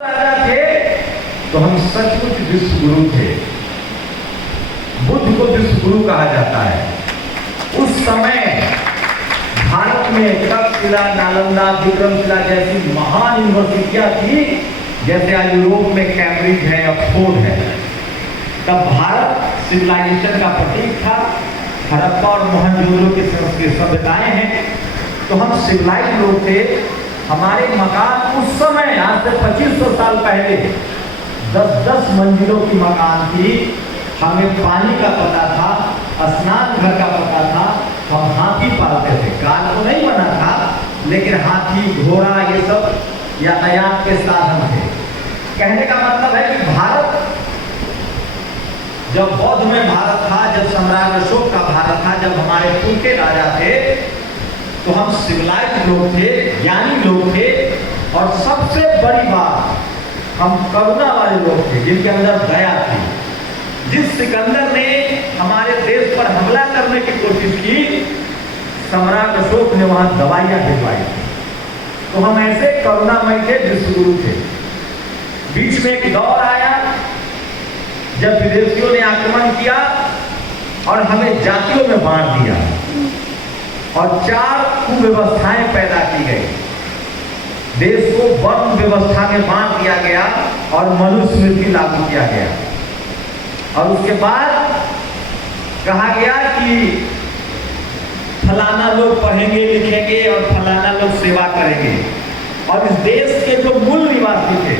राजा थे तो हम सचमुच विश्व गुरु थे। बुद्ध को विश्व गुरु कहा जाता है। उस समय भारत में तक्षशिला, नालंदा, विक्रमशिला जैसी महान यूनिवर्सिटियां थी, जैसे आज यूरोप में कैम्ब्रिज है, ऑक्सफोर्ड है। तब भारत सिविलाइजेशन का प्रतीक था। हड़प्पा और मोहनजोदड़ो की सभ्यताएं हैं, तो हम सिविलाइज लोग थे। हमारे मकान उस समय, आज से 2500 साल पहले 10-10 मंजिलों की मकान थी। हमें पानी का पता था, स्नान घर का पता था। हम हाथी पालते थे। कार तो नहीं बना था, लेकिन हाथी, घोड़ा, ये सब यातायात के साधन थे। कहने का मतलब है कि भारत जब बौद्ध में भारत था, जब सम्राट अशोक का भारत था, जब हमारे पूर्व के राजा थे, तो हम सिविलाइज लोग थे, ज्ञानी लोग थे। और सबसे बड़ी बात, हम करुणा वाले लोग थे, जिनके अंदर दया थी। जिस सिकंदर ने हमारे देश पर हमला करने की कोशिश की, सम्राट अशोक ने वहां दवाइयां भिजवाई थी। तो हम ऐसे करुणामय थे, विश्वगुरु थे। बीच में एक दौर आया जब विदेशियों ने आक्रमण किया और हमें जातियों में बांट दिया और 4 कुव्यवस्थाएं पैदा की गई। देश को वर्ण व्यवस्था में बांट दिया गया और मनुस्मृति लागू किया गया। और उसके बाद कहा गया कि फलाना लोग पढ़ेंगे लिखेंगे और फलाना लोग सेवा करेंगे। और इस देश के जो मूल निवासी थे,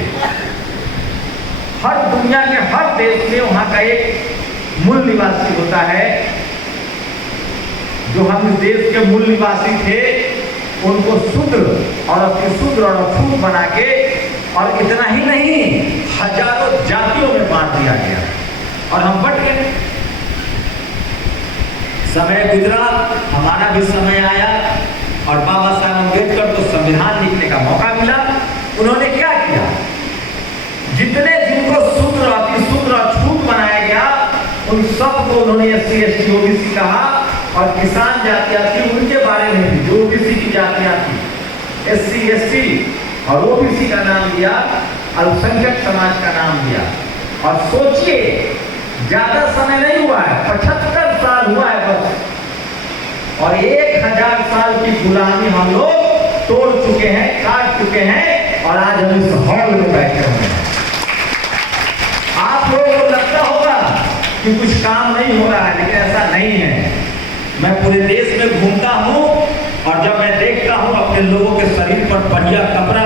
हर दुनिया के हर देश में वहां का एक मूल निवासी होता है। जो हम इस देश के मूल निवासी थे, उनको शूद्र और अतिशूद्र और अछूत बना के, और इतना ही नहीं, हजारों जातियों में बांट दिया गया और हम बट गए। समय गुजरा, हमारा भी समय आया और बाबा साहब अम्बेडकर को संविधान लिखने का मौका मिला। उन्होंने क्या किया? जितने जिनको शूद्र, अतिशूद्र, अछूत बनाया गया, उन सबको उन्होंने SC, ST, OBC कहा। और किसान जातियां थी, उनके बारे में भी जो OBC की जातियां थी, SC, ST और OBC का नाम दिया, अल्पसंख्यक समाज का नाम दिया। और सोचिए, ज्यादा समय नहीं हुआ है, 75 साल हुआ है बस, और 1000 साल की गुलामी हम लोग तोड़ चुके हैं, काट चुके हैं, और आज हम इस हॉल में बैठे हुए हैं। आप लोगों को लगता होगा कि कुछ काम नहीं हो रहा है, लेकिन ऐसा नहीं है। मैं पूरे देश में घूमता हूं और जब मैं देखता हूं अपने लोगों के शरीर पर बढ़िया कपड़ा